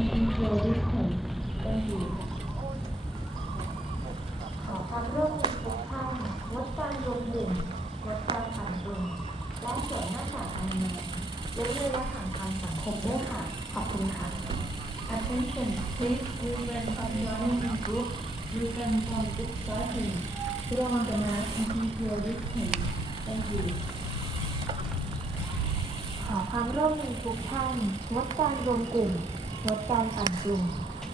ขอความร่วมมือทุกท่านงดการรวมกลุ่มงดการผ่านกลุ่มและสวมหน้ากากอนามัยเว้นระยะห่างทางสังคมด้วยค่ะขอบคุณค่ะ Attention please refrain from joining in group refrain from group cycling put on the mask and keep your distance thank you ขอความร่วมมือทุกท่านงดการรวมกลุ่มงดการผ่านกลุ่ม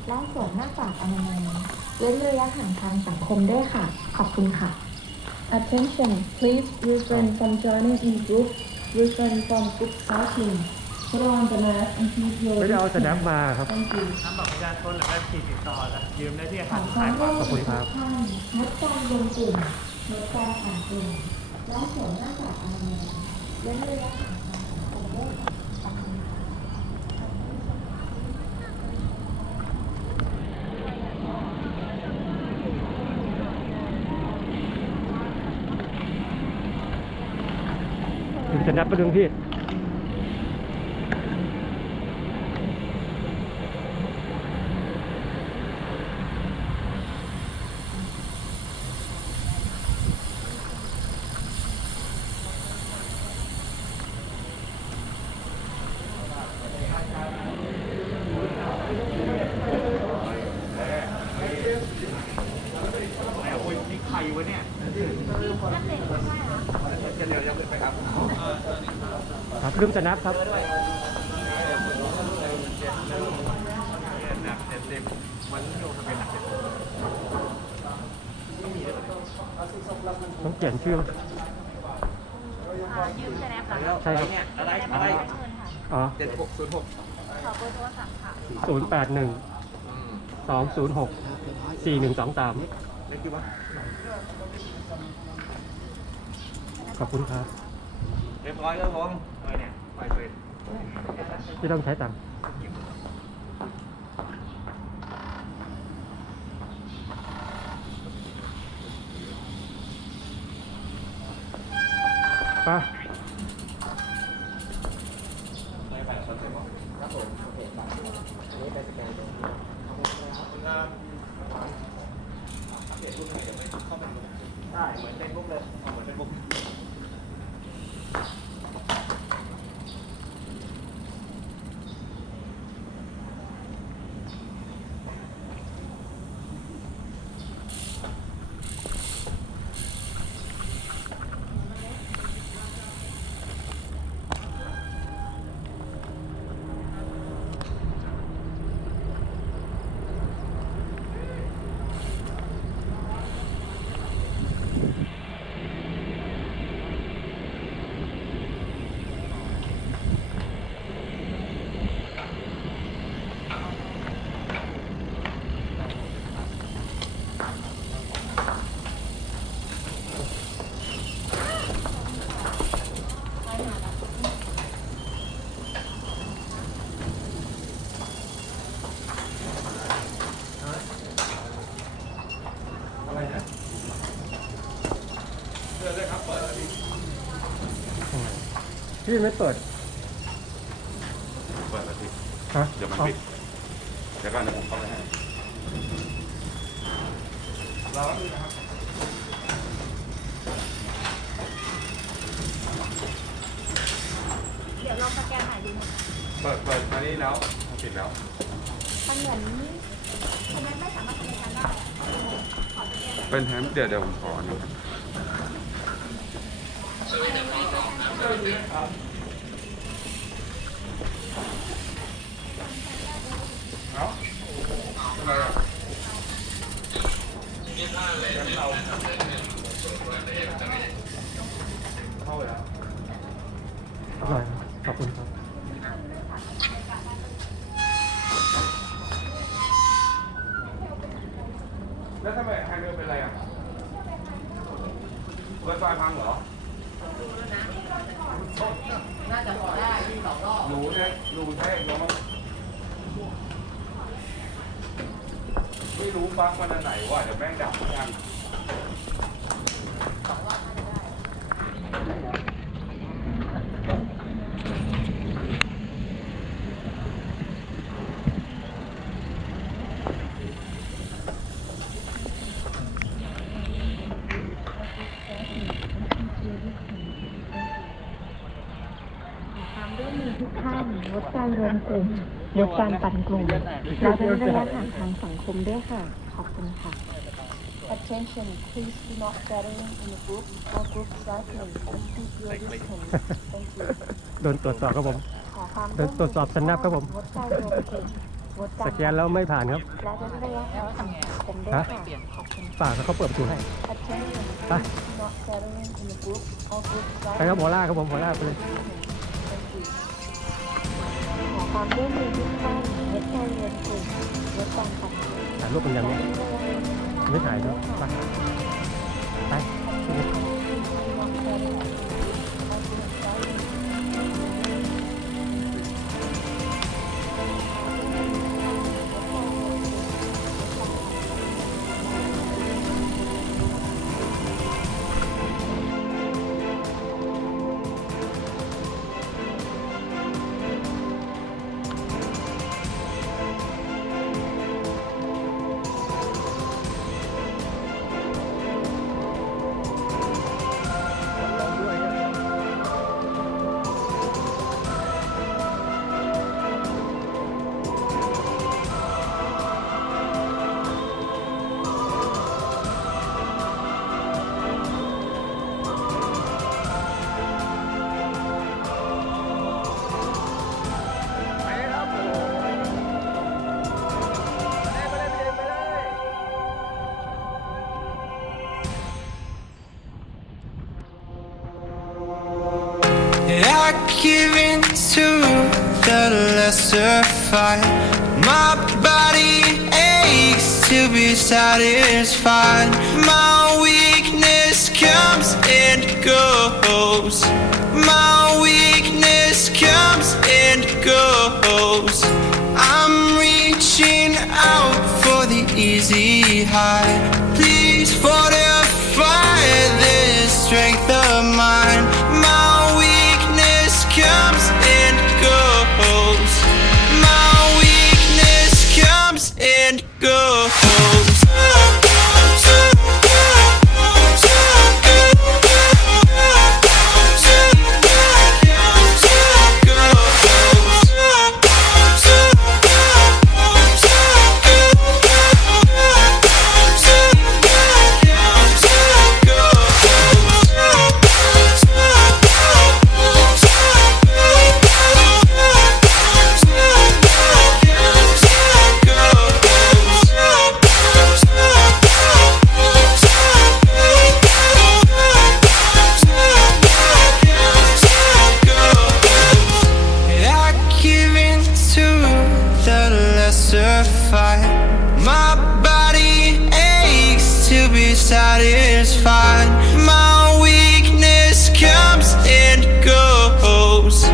และสวมหน้ากากอนามัยเว้นระยะห่างทางสังคมด้วยค่ะขอบคุณค่ะ Attention please refrain from joining in group refrain from group cycling put on the mask and keep your ไม่ได้เอาสแนปมาครับ Thank you น้ำบัตรประชาชนหรือว่าติดต่อแล้วยืมได้ที่อาคาร ข สุ อ ด ควา ท้าม ย ร่วม ขอบคุณครับ ท่านงดการรวมกลุ่มงดการผ่านกลุ่มและสวมหน้ากากอนามัยเว้นระยะห่างทางสังคมด้วยค่ะขอบคุณค่ะ ถึงสแนปไปดึงพี่ แล้วโอ้ยนี่ใครวะเนี่ยครับลืมสแนปครับ หนัก70วันนี้โยทะเบียนหนัก70ต้องเปลี่ยนชื่อ ยืมสแนปเหรอ ใช่ครับ อะไร สแนป อะไร เงินค่ะ อ๋อ 7606 ขอเบอร์โทรศัพท์ค่ะ 081 206 4123 เล็กกี่วะ ขอบคุณครับ เรียบร้อยครับผมเนี่ยไปเลย ที่ต้องใช้ตังค์ไป ได้เหมือนเฟซบุ๊กเลยเหมือนเฟซบุ๊กพี่ไม่เปิด เปิดแล้วสิ ฮะ เดี๋ยวมันปิดเดี๋ยวก่อนเดี๋ยวผมเข้าไปให้รอแป๊บนึงนะครับ เดี๋ยวลองสแกนถ่ายดู เปิดอันนี้แล้วปิดแล้ว มันเหมือนทำไมไม่สามารถทำในการได้ขอสแกน เป็นแฮมเดี๋ยวผมขออันนี้เอาอะไรอ่ะเข้าไปแล้ว อร่อยขอบคุณครับ แล้วทำไมไฮเดอร์เป็นไรอ่ะรถไฟพังเหรอน่าจะพอได้ที่2 รอบรู้เนี่ยรู้แท้แล้วมั้งไม่รู้ปลั๊กมันอันไหนว่าเดี๋ยวแม่งดับเหมือนกัน ร่วมมือทุกท่านลดการรวมกลุ่มลดการปั่นกลุ่มและเว้นระยะห่างทางสังคมด้วยค่ะ ขอบคุณค่ะ Attention, please do not gathering in a group or group cycling and keep your distance. Thank you. โดนตรวจสอบครับผม ขอความ โดนตรวจสอบสนับครับผม งดการรวมกลุ่มงด ส การ แกนแล้วไม่ผ่านครับ และเว้นระยะห่างทางสังคมด้วยค่ะ ขอบคุณค่ะ ฝากเขาเปิดประตูให้ Attention, Ah. please do not gathering in a group or group ไปครับ cycling. หัวลากครับผมหัวลากไปเลย Thank you. ขอความร่วมมือทุกท่านงดการรวมกลุ่มงดการปั่นกลุ่ม ถ่ายรูปเป็นยังไงไม่ถ่ายด้วยไปไป I give in to the lesser fight. My body aches to be satisfied. My weakness comes and goes. My weakness comes and goes. I'm reaching out for the easy high. Please fortify this strength of mine. My weakness comes and goes. My weakness comes and goes. I give in to the lesser fight. My body aches to be satisfied. My weakness comes and goes.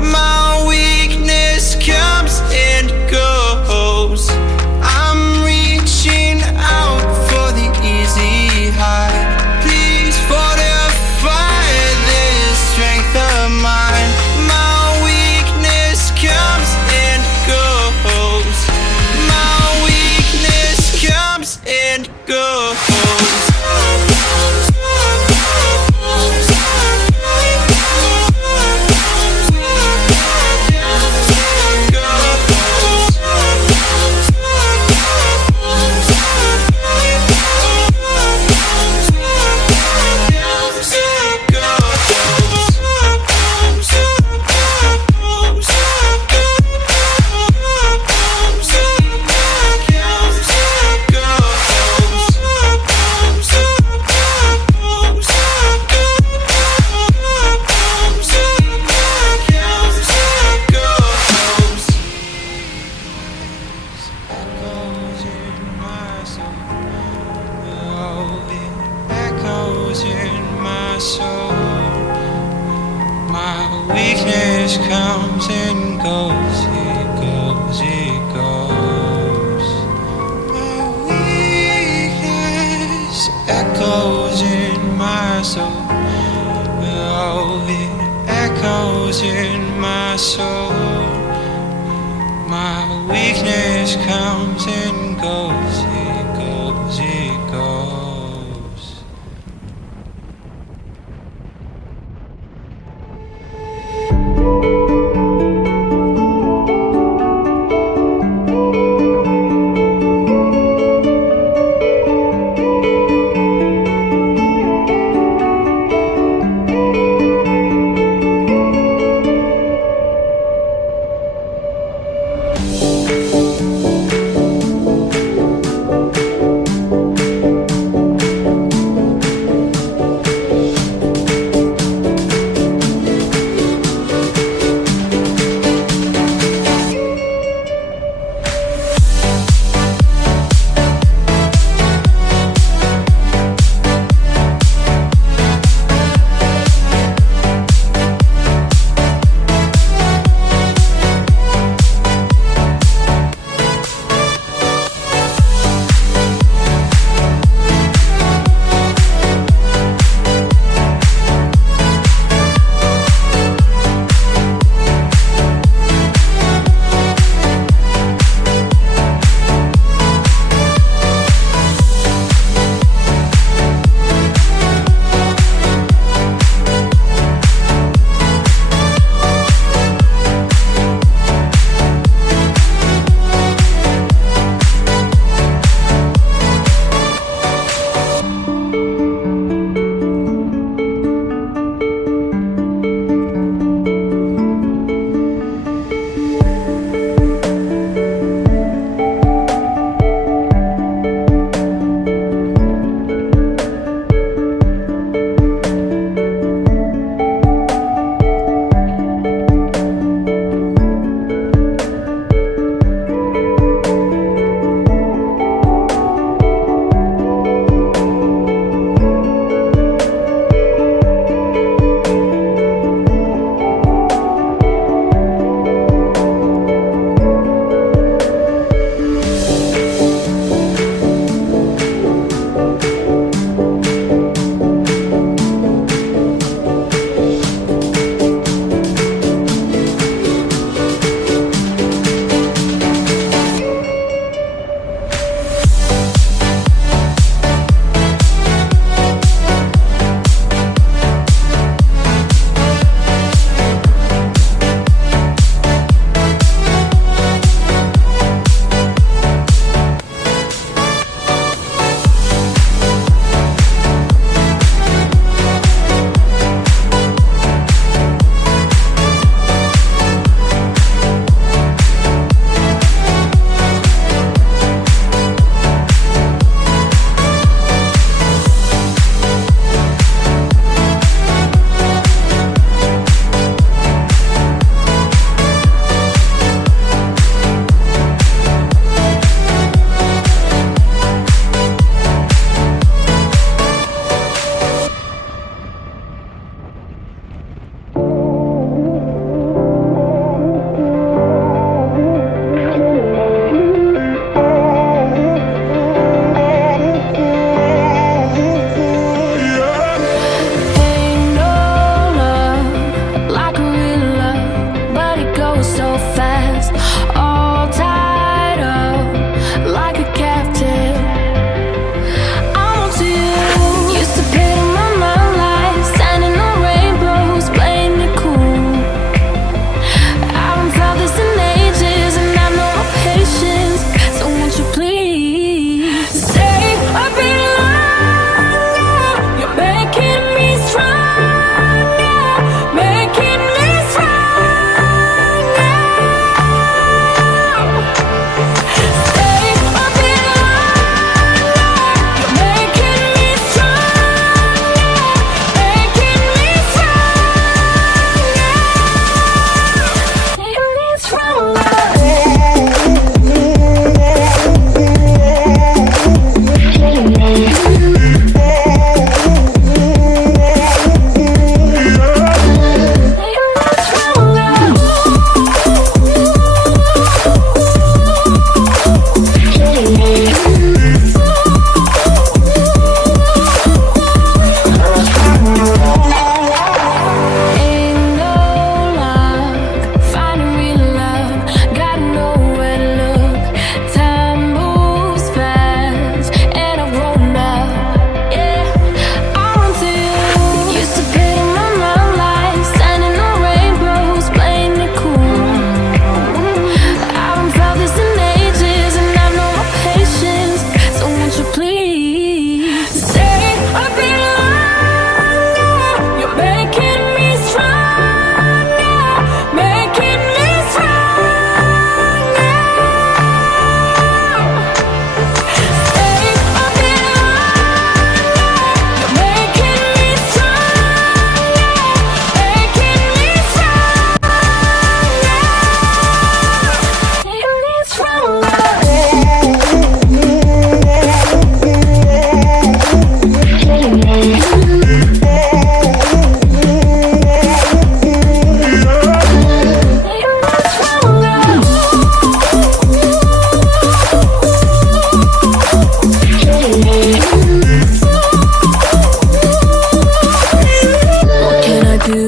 My weakness comes and goes. I'm reaching out for the easy high. Please fortify this strength of mine. My weakness comes and goes. My weakness comes and goes. Echoes in my soul. Oh, it echoes in my soul. My weakness comes and goes. It goes, it goes. My weakness echoes in my soul. Oh, it echoes in my soul. My weakness comes and goes, it goes, it goes.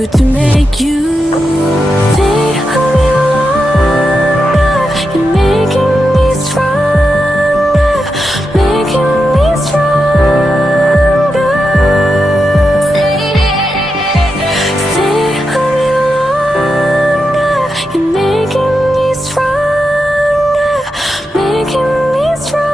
do to make you stay a little longer? You're making me stronger, making me stronger. Stay a little longer. You're making me stronger, making me stronger.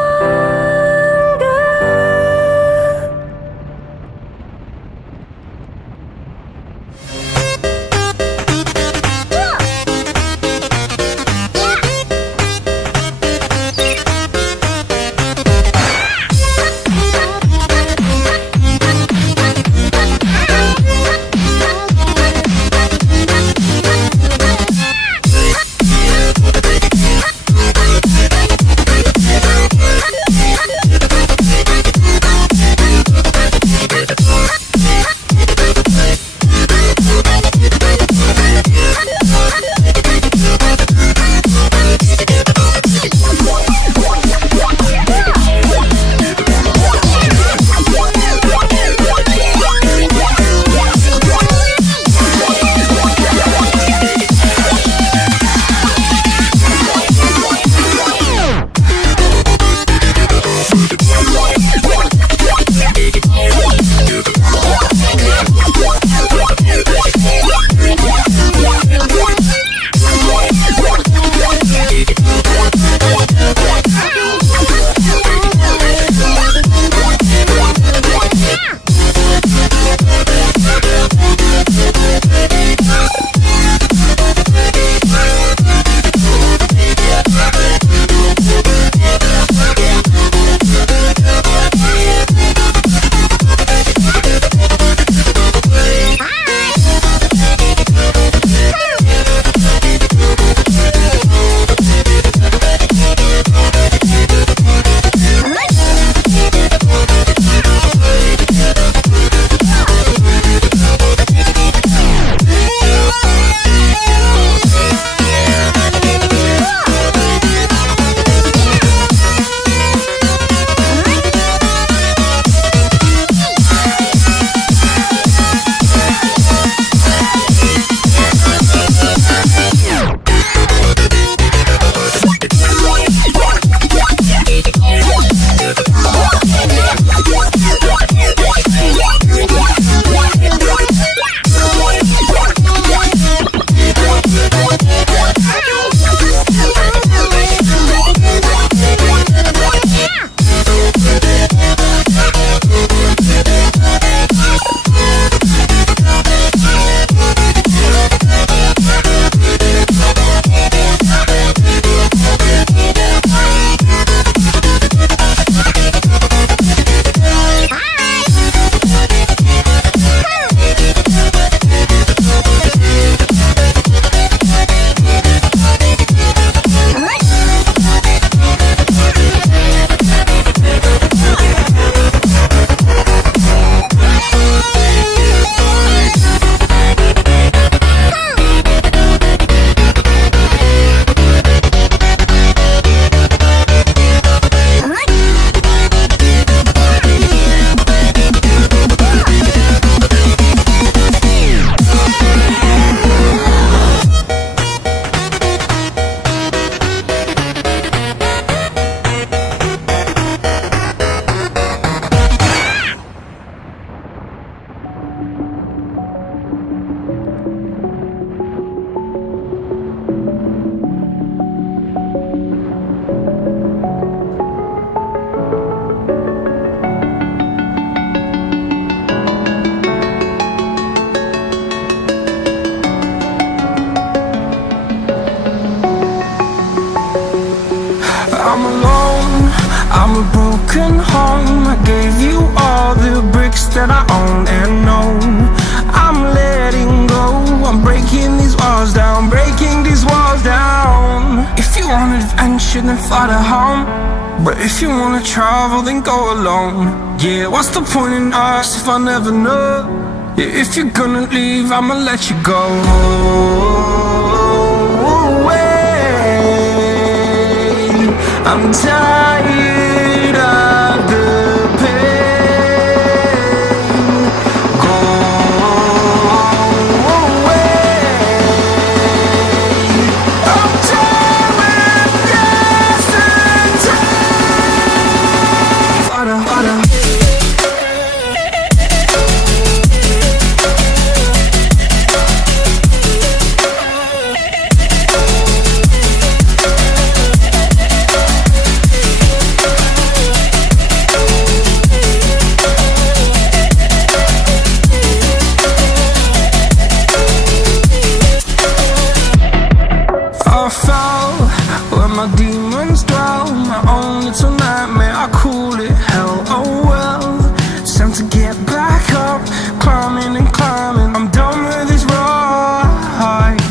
I'm alone, I'm a broken home. I gave you all the bricks that I own and know. I'm letting go, I'm breaking these walls down, breaking these walls down. If you want adventure, then fly to home. But if you wanna travel, then go alone. Yeah, what's the point in us if I never know? Yeah, if you're gonna leave, I'ma let you go. I'm tired of the pain. Go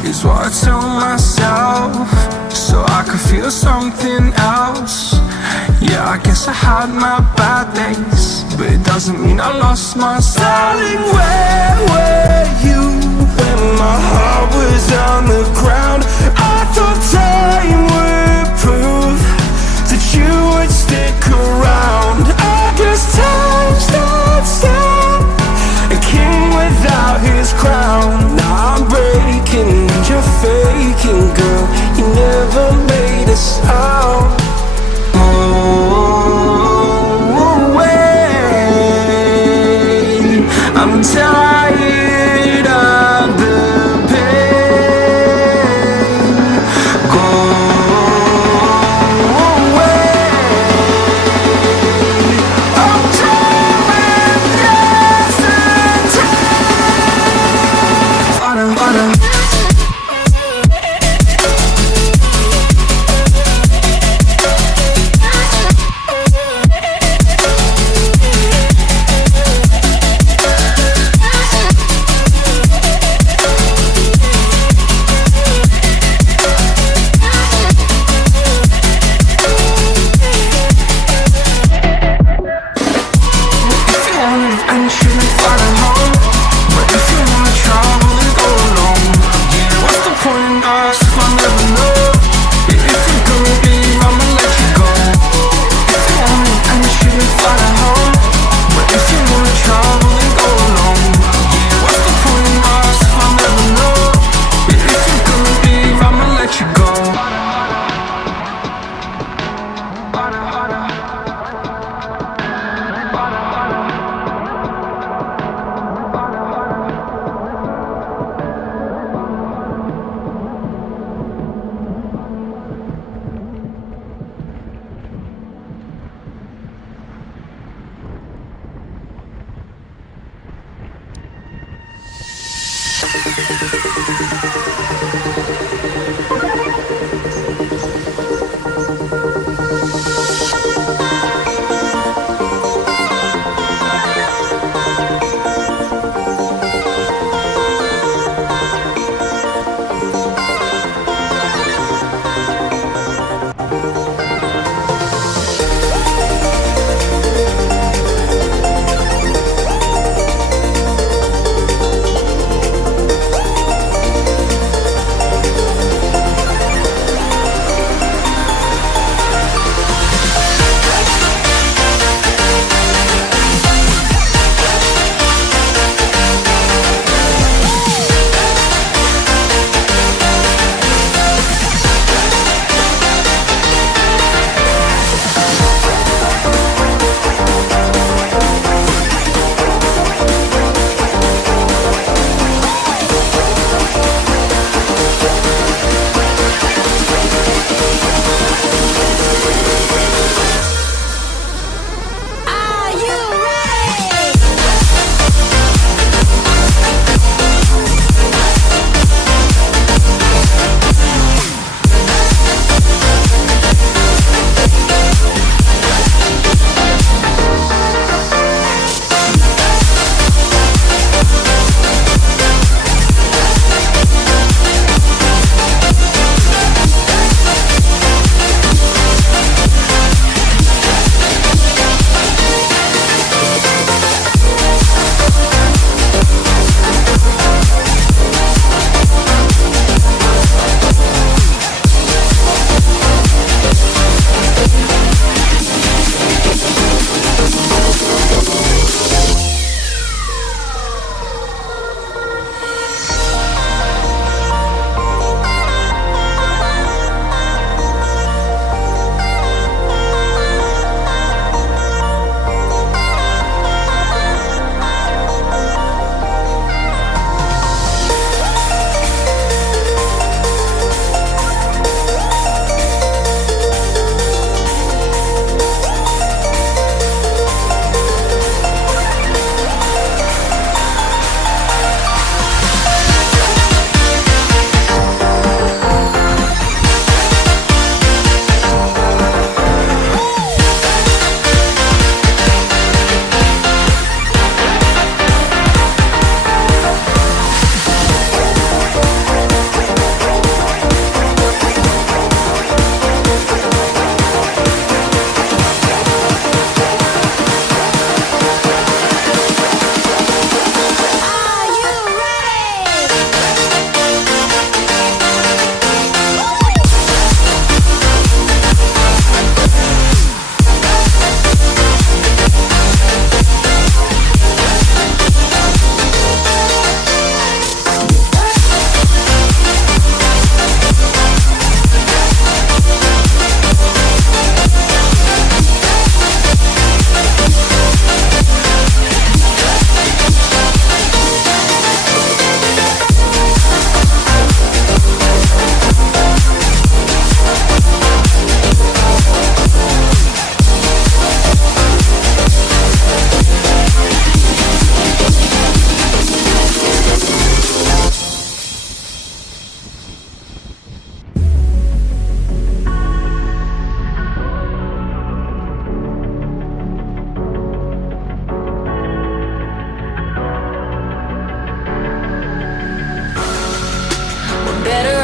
is what I tell myself, so I could feel something else. Yeah, I guess I had my bad days, but it doesn't mean I lost my style. Darling, where were you when my heart was on the ground? I thought time would prove that you would stick around. I guess time stood still, a king without his crown. Now I'm breaking and you're faking, girl. You never made a sound. Oh, wait, I'm tired of the pain. Go away. I'm driving yesterday. Father.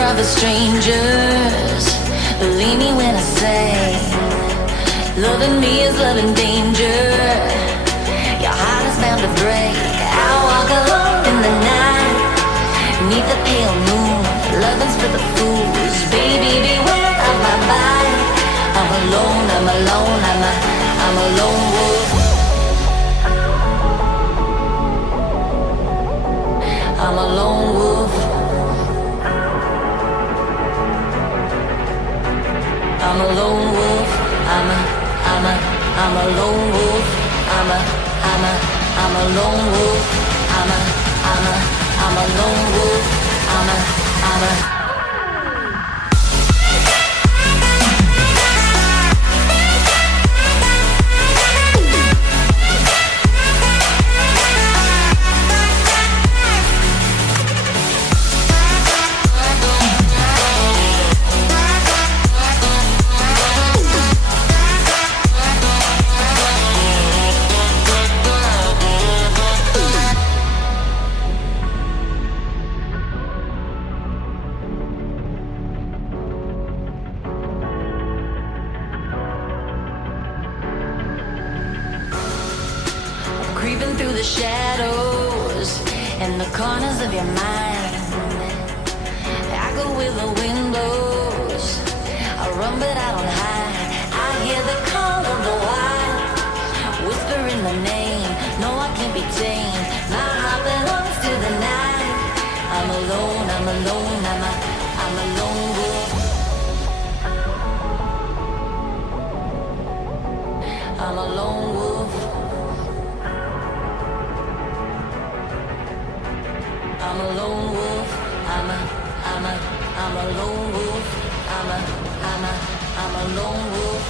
of the strangers. Believe me when I say, loving me is loving danger. Your heart is bound to break. I walk alone in the night, neath the pale moon. Loving's for the fools. Baby, beware of my bite. I'm alone, I'm alone, I'm a lone wolf. I'm a lone wolf. I'm a lone wolf. I'm a lone wolf. I'm a lone wolf. I'm a lone wolf. Creeping through the shadows and the corners of your mind. I go with the windows. I run but I don't hide. I hear the call of the wild, whispering the name. No, I can't be tamed. My heart belongs to the night. I'm alone, I'm alone, I'm a lone wolf. I'm a lone wolf. I'm a lone wolf. I'm a lone wolf. I'm a lone wolf. I'm a lone wolf.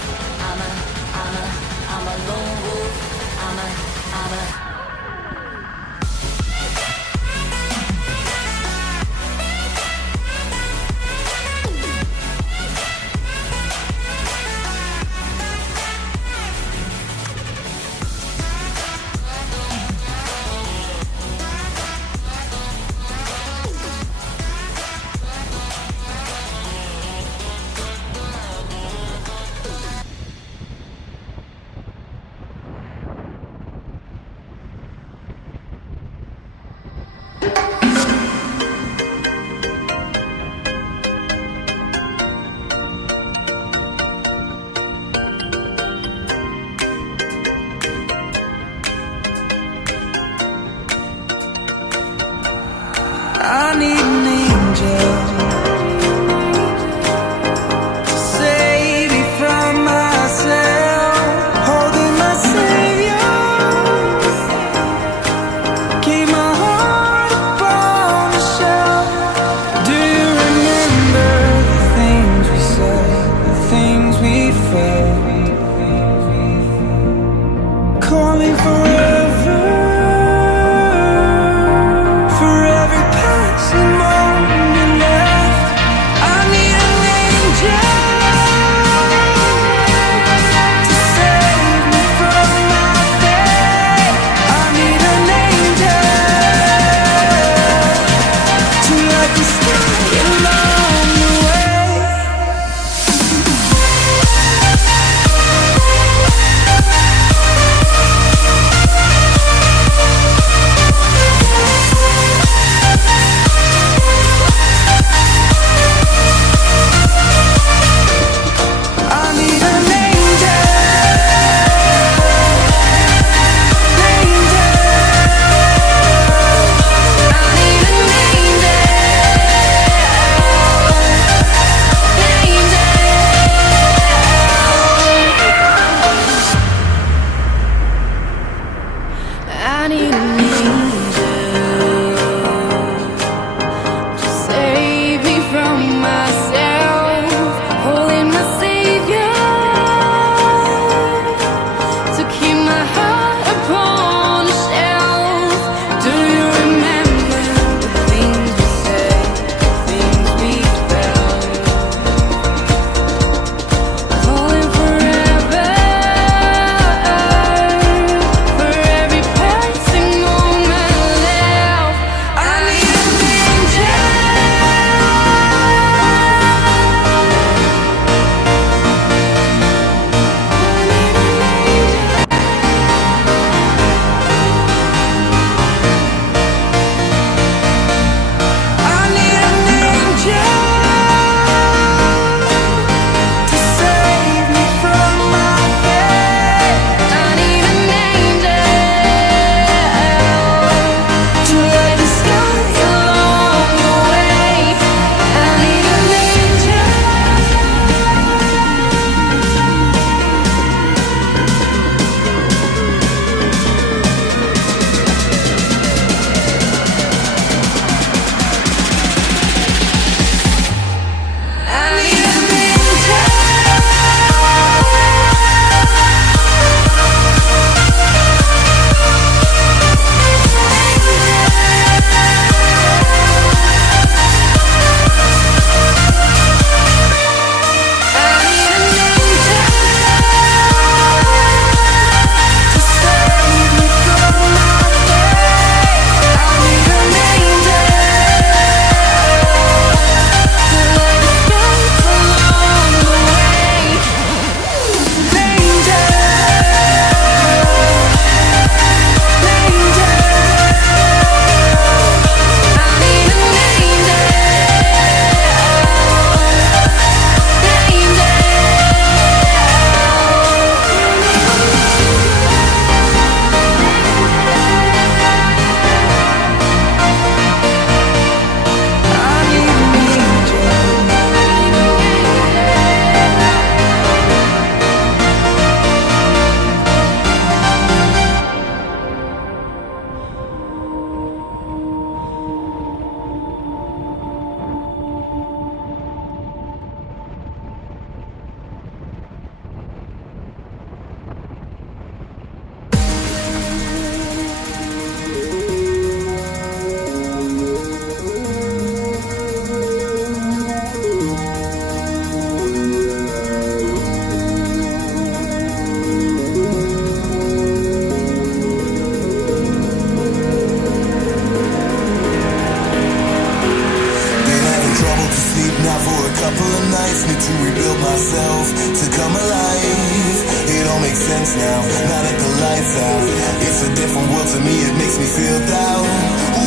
now for a couple of nights. Need to rebuild myself to come alive. It all makes sense now, now that the lights out. It's a different world to me, it makes me feel down.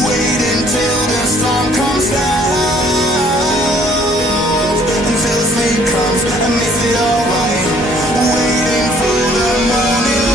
Wait until the storm comes down, until sleep comes and makes it alright. Waiting for the morning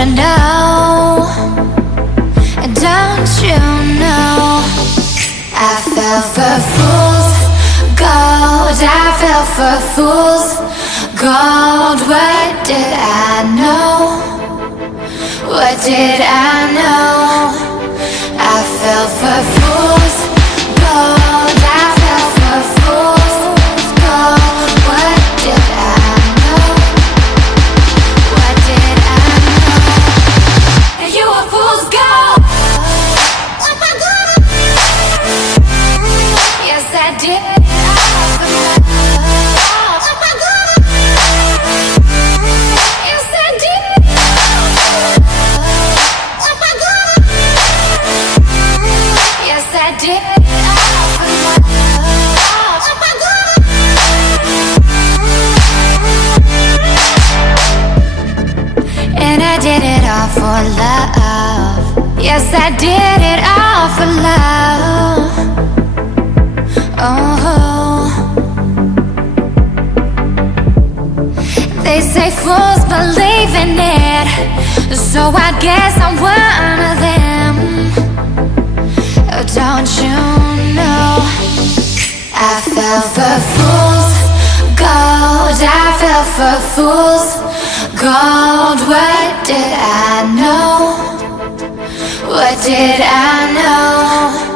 you know? Don't you know? I fell for fool's gold. I fell for fool's gold. What did I know? What did I know? I fell for fool's gold. did it all for love. Yes, I did it all for love. Oh, they say fools believe in it, so I guess I'm one of them. Oh, don't you know I fell for fools gold, I fell for fools gold. What did I know? What did I know?